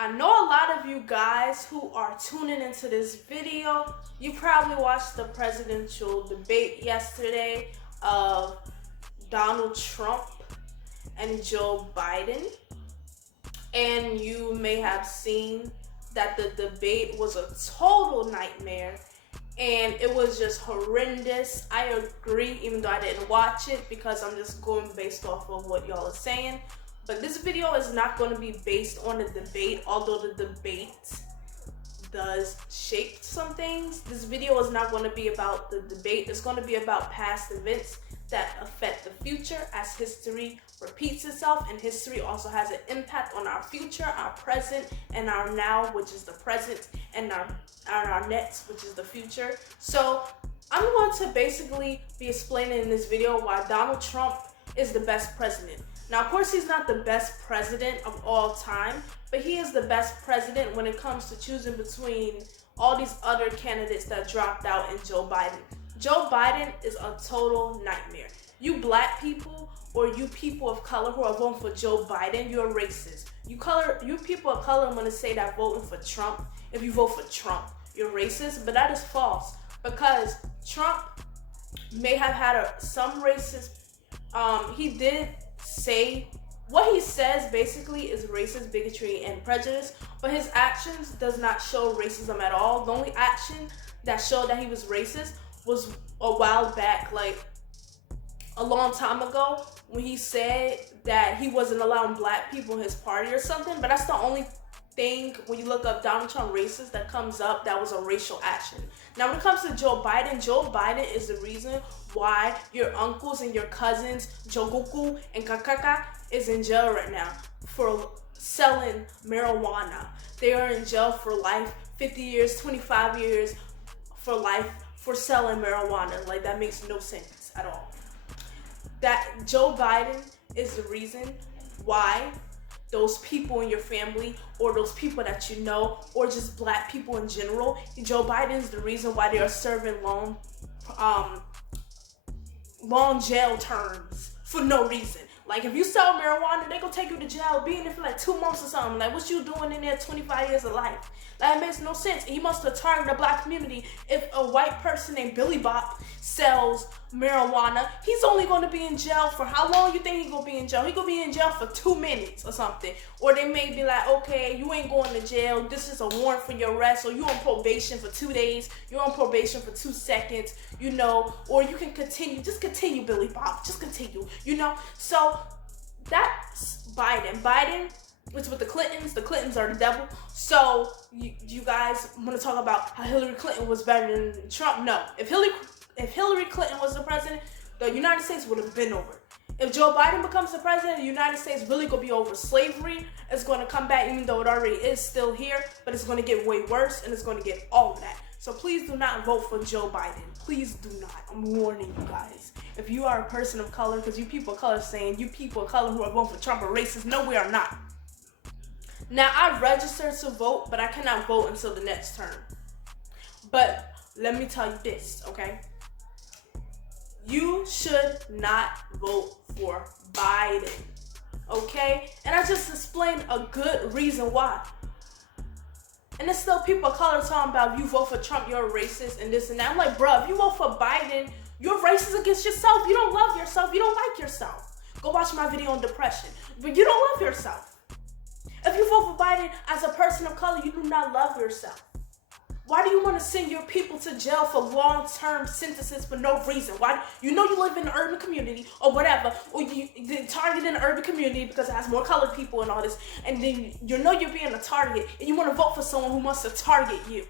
I know a lot of you guys who are tuning into this video, you probably watched the presidential debate yesterday of Donald Trump and Joe Biden. And you may have seen that the debate was a total nightmare and it was just horrendous. I agree, even though I didn't watch it because I'm just going based off of what y'all are saying. But this video is not going to be based on the debate, although the debate does shape some things. This video is not going to be about the debate. It's going to be about past events that affect the future as history repeats itself, and history also has an impact on our future, our present, and our now, which is the present, and our next, which is the future. So I'm going to basically be explaining in this video why Donald Trump is the best president. Now, of course, he's not the best president of all time, but he is the best president when it comes to choosing between all these other candidates that dropped out and Joe Biden. Joe Biden is a total nightmare. You black people or you people of color who are voting for Joe Biden, you're racist. You people of color want to say that voting for Trump, if you vote for Trump, you're racist, but that is false because Trump may have had some racist, he did say what he says basically is racist, bigotry, and prejudice, but his actions does not show racism at all. The only action that showed that he was racist was a while back, like a long time ago, when he said that he wasn't allowing black people in his party or something. But that's the only thing when you look up Donald Trump racist that comes up that was a racial action. Now when it comes to Joe Biden is the reason why your uncles and your cousins, Joguku and Kakaka, is in jail right now for selling marijuana. They are in jail for life, 50 years, 25 years for life for selling marijuana. Like, that makes no sense at all. That Joe Biden is the reason why those people in your family or those people that you know or just black people in general, Joe Biden is the reason why they are serving long jail terms for no reason. Like, if you sell marijuana, they gonna take you to jail, be in there for like 2 months or something. Like, what you doing in there 25 years of life? Like, it makes no sense. He must have targeted the black community. If a white person named Billy Bop sells marijuana, he's only gonna be in jail for how long you think he gonna be in jail? He gonna be in jail for 2 minutes or something. Or they may be like, okay, you ain't going to jail. This is a warrant for your arrest. Or you on probation for 2 days. You're on probation for 2 seconds, you know. Or you can continue. Just continue, Billy Bop. Just continue, you know. So that's Biden. Biden is with the Clintons. The Clintons are the devil. So you guys want to talk about how Hillary Clinton was better than Trump? No. If Hillary Clinton was the president, the United States would have been over. If Joe Biden becomes the president, the United States really gonna be over. Slavery is gonna come back, even though it already is still here, but it's gonna get way worse, and it's gonna get all of that. So please do not vote for Joe Biden. Please do not. I'm warning you guys. If you are a person of color, because you people of color saying you people of color who are voting for Trump are racist, no, we are not. Now, I registered to vote, but I cannot vote until the next term. But let me tell you this, okay? You should not vote for Biden, okay? And I just explained a good reason why. And there's still people of color talking about, if you vote for Trump, you're a racist and this and that. I'm like, bro, if you vote for Biden, you're racist against yourself. You don't love yourself. You don't like yourself. Go watch my video on depression. But you don't love yourself. If you vote for Biden as a person of color, you do not love yourself. Why do you want to send your people to jail for long-term sentences for no reason? Why? You know you live in an urban community or whatever, or you target in an urban community because it has more colored people and all this, and then you know you're being a target, and you want to vote for someone who wants to target you,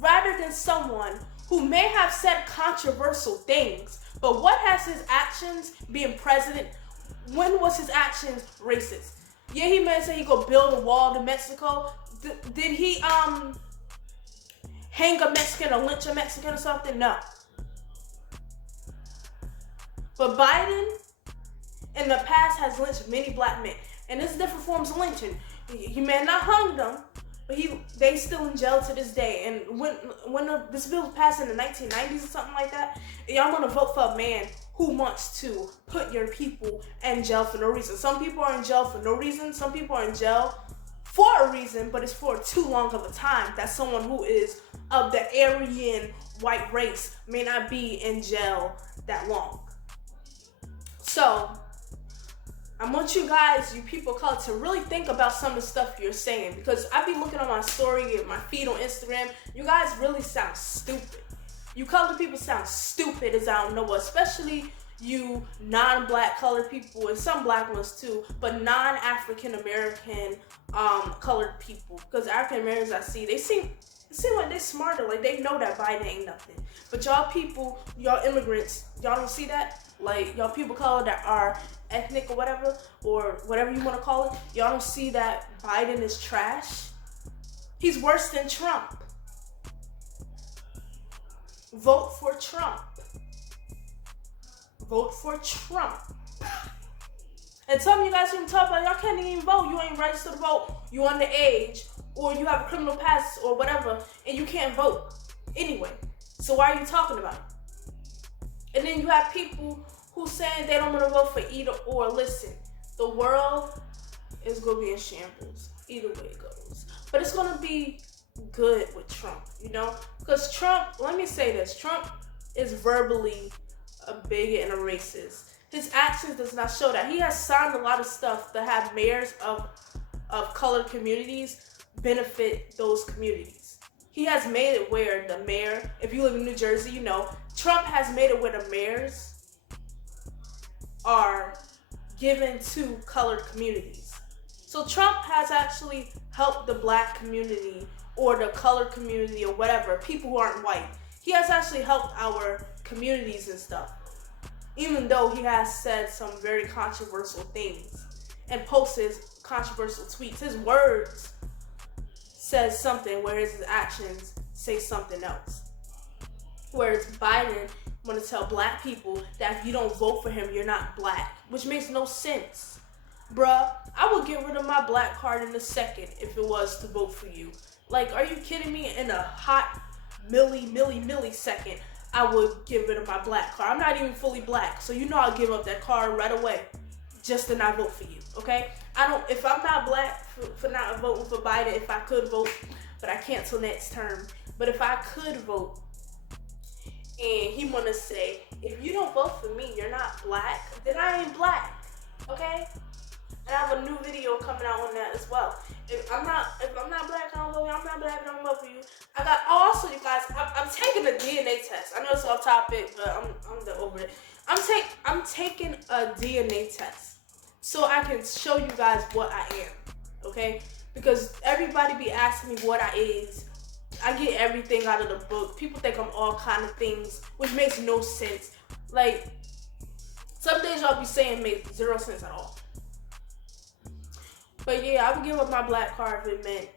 rather than someone who may have said controversial things, but what has his actions being president? When was his actions racist? Yeah, he may say he go build a wall to Mexico. Did he hang a Mexican or lynch a Mexican or something? No. But Biden in the past has lynched many black men, and there's different forms of lynching. He may not hung them, but they still in jail to this day. And when this bill was passed in the 1990s or something like that, y'all want to vote for a man who wants to put your people in jail for no reason. Some people are in jail for no reason. Some people are in jail for a reason, but it's for too long of a time that someone who is of the Aryan white race may not be in jail that long. So I want you guys, you people of color, to really think about some of the stuff you're saying, because I be looking on my story and my feed on Instagram. You guys really sound stupid. You colored people sound stupid as I don't know what, especially you non-black colored people, and some black ones too, but non-African American colored people. Because African Americans I see, they seem like they're smarter, like they know that Biden ain't nothing. But y'all people, y'all immigrants, y'all don't see that? Like y'all people color that are ethnic or whatever you want to call it, y'all don't see that Biden is trash? He's worse than Trump. Vote for Trump. Vote for Trump. And some of you guys even talk about y'all can't even vote. You ain't registered to vote. You underage, or you have a criminal past or whatever, and you can't vote anyway. So why are you talking about it? And then you have people who saying they don't want to vote for either or. Listen, the world is going to be in shambles either way it goes. But it's going to be good with Trump, you know? Because Trump, let me say this, Trump is verbally a bigot and a racist. His actions does not show that. He has signed a lot of stuff that have mayors of colored communities benefit those communities. He has made it where the mayor, if you live in New Jersey, you know, Trump has made it where the mayors are given to colored communities. So Trump has actually helped the black community or the colored community or whatever, people who aren't white. He has actually helped our communities and stuff, even though he has said some very controversial things and posted controversial tweets. His words says something, whereas his actions say something else. Whereas Biden want to tell black people that if you don't vote for him, you're not black, which makes no sense. Bruh, I would get rid of my black card in a second if it was to vote for you. Like, are you kidding me? In a hot millisecond, I would get rid of my black card. I'm not even fully black, so you know I'll give up that card right away just to not vote for you, okay? If I'm not black for not voting for Biden, if I could vote, but I can't till next term. But if I could vote, and he want to say, if you don't vote for me, you're not black, then I ain't black, okay? And I have a new video coming out on that as well. If I'm not black, I don't vote for you. I'm not black, I don't vote for you. Also, you guys, I'm taking a DNA test. I know it's off topic, but I'm over it. I'm taking a DNA test so I can show you guys what I am, okay? Because everybody be asking me what I is. I get everything out of the book. People think I'm all kind of things, which makes no sense. Like, some things y'all be saying make 0 sense at all. But yeah, I would give up my black card if it meant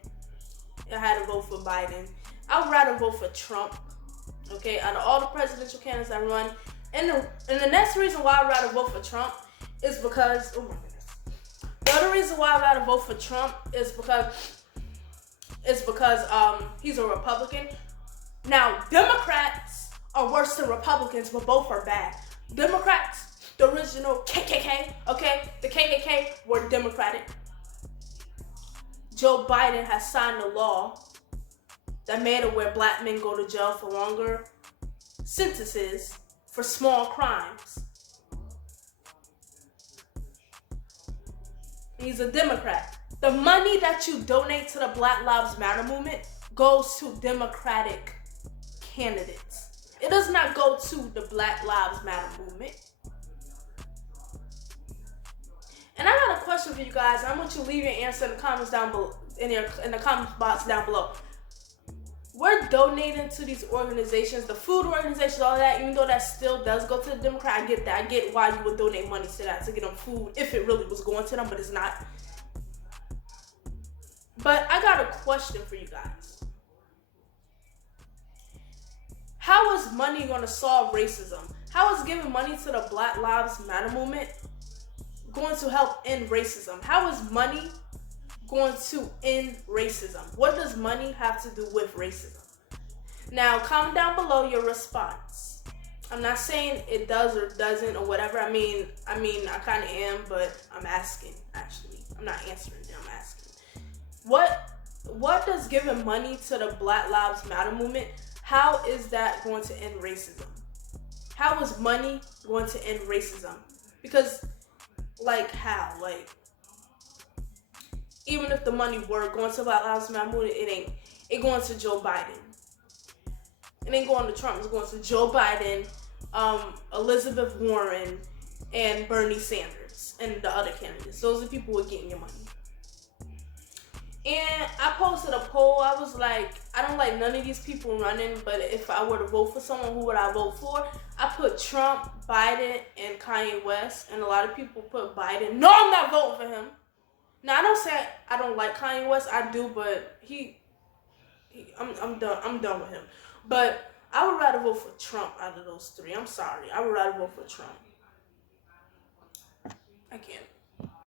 I had to vote for Biden. I would rather vote for Trump, okay? Out of all the presidential candidates I run, and the next reason why I'd rather vote for Trump is because, oh my goodness. The other reason why I'd rather vote for Trump is because he's a Republican. Now, Democrats are worse than Republicans, but both are bad. Democrats, the original KKK, okay? The KKK were Democratic. Joe Biden has signed a law that made it where black men go to jail for longer sentences for small crimes. He's a Democrat. The money that you donate to the Black Lives Matter movement goes to Democratic candidates. It does not go to the Black Lives Matter movement. And I got a question for you guys. I want you to leave your answer in the comments down below, in the comment box down below. We're donating to these organizations, the food organizations, all that, even though that still does go to the Democrat. I get that. I get why you would donate money to that, to get them food, if it really was going to them, but it's not. But I got a question for you guys. How is money going to solve racism? How is giving money to the Black Lives Matter movement going to help end racism? How is money going to end racism? What does money have to do with racism? Now, comment down below your response. I'm not saying it does or doesn't or whatever. I mean, I kind of am, but I'm asking, actually. I'm not answering, I'm asking. What does giving money to the Black Lives Matter movement, how is that going to end racism? How is money going to end racism? Because, like, how? Like, even if the money were going to Black Lives Matter movement, it going to Joe Biden. It ain't going to Trump. It's going to Joe Biden, Elizabeth Warren, and Bernie Sanders, and the other candidates. Those are the people who are getting your money. And I posted a poll. I was like, I don't like none of these people running, but if I were to vote for someone, who would I vote for? I put Trump, Biden, and Kanye West, and a lot of people put Biden. No, I'm not voting for him. Now, I don't say I don't like Kanye West. I do, but I'm done. I'm done with him. But I would rather vote for Trump out of those three. I'm sorry. I would rather vote for Trump. I can't.